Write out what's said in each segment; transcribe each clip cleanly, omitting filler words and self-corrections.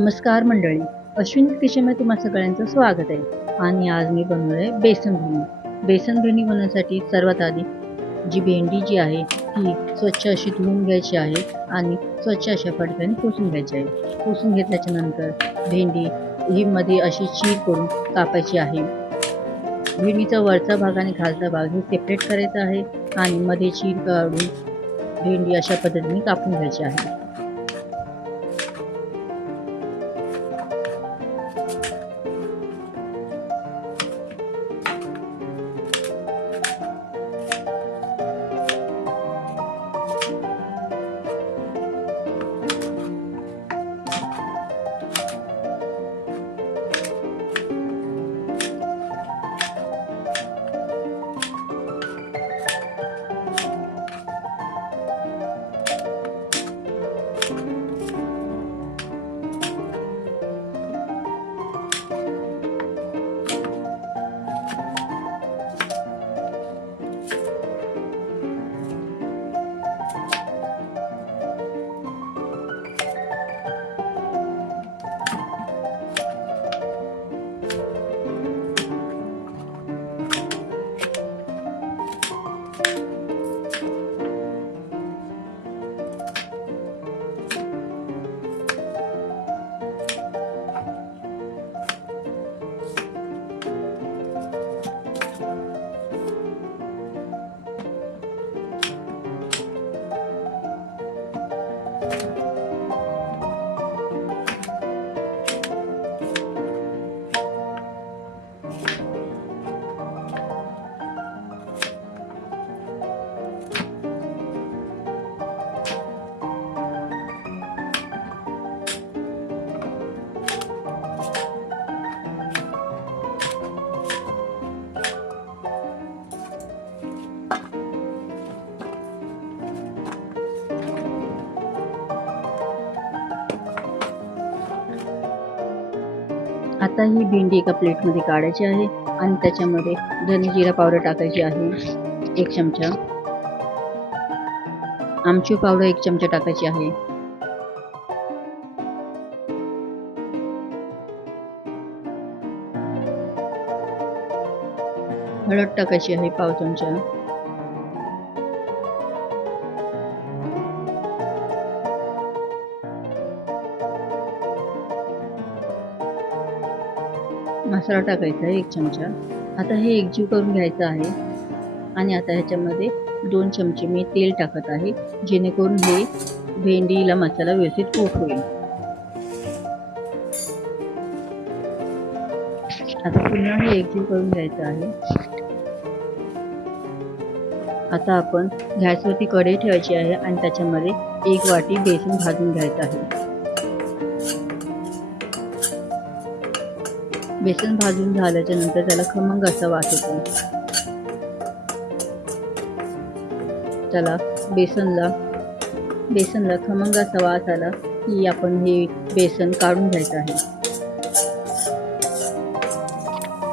नमस्कार मंडळी, अश्विनीज किचनमध्ये तुम्हा सगळ्यांचं स्वागत आहे. आणि आज मी बनवलं आहे बेसन भेंडी. बेसन भेंडी बनवण्यासाठी सर्वात आधी जी भेंडी जी आहे ती स्वच्छ अशी धुवून घ्यायची आहे आणि स्वच्छ अशा फडक्याने पुसून घ्यायची आहे. पुसून घेतल्याच्या नंतर भेंडी ही मध्ये अशी चीर करून कापायची आहे. भेंडीचा वरचा भाग आणि खालचा भाग हे सेपरेट करायचा आहे आणि मध्ये चीर काढून भेंडी अशा पद्धतीने कापून घ्यायची आहे. आता ही भेंडी एका प्लेटमध्ये काढायची आहे आणि त्याच्यामध्ये धने जिरा पावडर टाकायची आहे 1 चमचा, आमचूर पावडर 1 चमचा टाकायची आहे, हळद टाकायची आहे 1/2 चमचा, मसाला टाकायचा आहे 1 चमचा. आता हे एकजीव करून घ्यायचं आहे आणि आता ह्याच्यामध्ये 2 चमचे मी तेल टाकत आहे जेणेकरून हे भेंडीला मसाला व्यवस्थित कोट होईल. आता पुन्हा हे एकजीव करून घ्यायचं आहे. आता आपण गॅसवरती कढई ठेवायची आहे आणि त्याच्यामध्ये 1 वाटी बेसन भाजून घ्यायचं आहे. बेसन भाजून झाल्याच्या नंतर त्याला खमंग असा वास येतो. त्याला बेसनला खमंग असा वास आला की आपण हे बेसन काढून घ्यायचं आहे.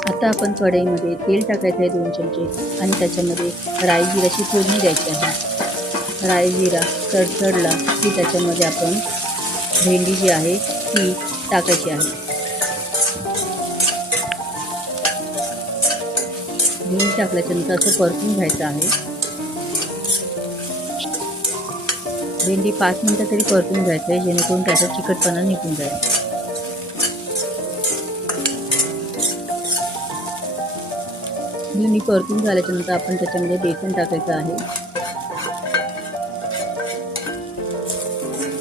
आता आपण कढईमध्ये तेल टाकायचं आहे 2 चमचे आणि त्याच्यामध्ये राई जिऱ्याची फोडणी द्यायची आहे. राई जिरा तडतडला की त्याच्यामध्ये आपण भेंडी जी आहे ती टाकायची आहे. भेंडी टाकल्याच्यानंतर असं परतून घ्यायचं आहे. भेंडी 5 मिनिटं तरी परतून घ्यायचं आहे जेणेकरून त्याचा चिकटपणा निघून जाईल. भेंडी परतून झाल्याच्यानंतर आपण त्याच्यामध्ये बेसन टाकायचं आहे.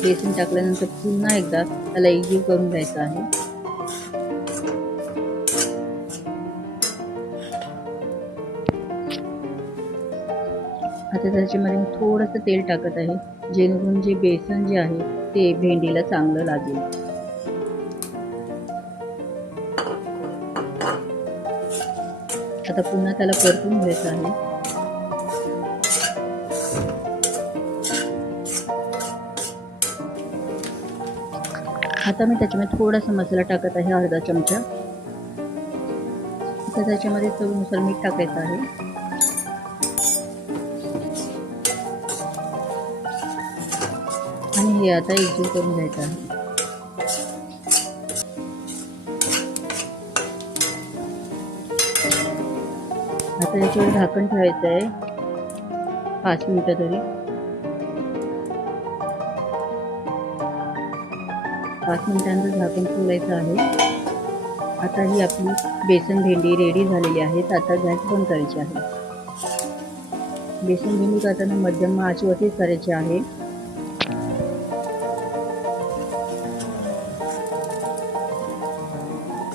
बेसन टाकल्यानंतर पुन्हा एकदा त्याला एकजीव करून घ्यायचं आहे. आता त्याच्यामध्ये थोडंसं तेल टाकत आहे जेणेकरून जे बेसन जे आहे ते भेंडीला चांगलं लागेल. आता पुन्हा त्याला परतून घ्यायचं आहे. आता मी त्याच्यामध्ये थोडासा मसाला टाकत आहे अर्धा चमचा. आता त्याच्यामध्ये चवीनुसार मीठ टाकायचं आहे. आणि हे आता एकजीव करून घ्यायचं आहे. आता याच्यावर झाकण ठेवायचं आहे 5 मिनिटं तरी. 5 मिनिटांचं झाकण खोलायचं आहे. आता ही आपली बेसन भेंडी रेडी झालेली आहेत. आता गॅस बंद करायची आहे. बेसन भेंडी करताना मध्यम आचेवरतीच करायची आहे.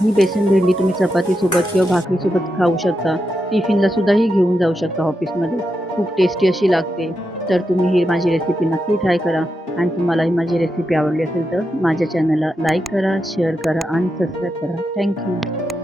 ही बेसन भेंडी तुम्ही चपातीसोबत किंवा भाकरीसोबत खाऊ शकता. टिफिनला सुद्धाही घेऊन जाऊ शकता ऑफिसमध्ये. खूप टेस्टी अशी लागते. तर तुम्ही ही माझी रेसिपी नक्की ट्राय करा. आणि तुम्हाला ही माझी रेसिपी आवडली असेल तर माझ्या चॅनलला लाईक करा, शेअर करा आणि सबस्क्राईब करा. थँक्यू.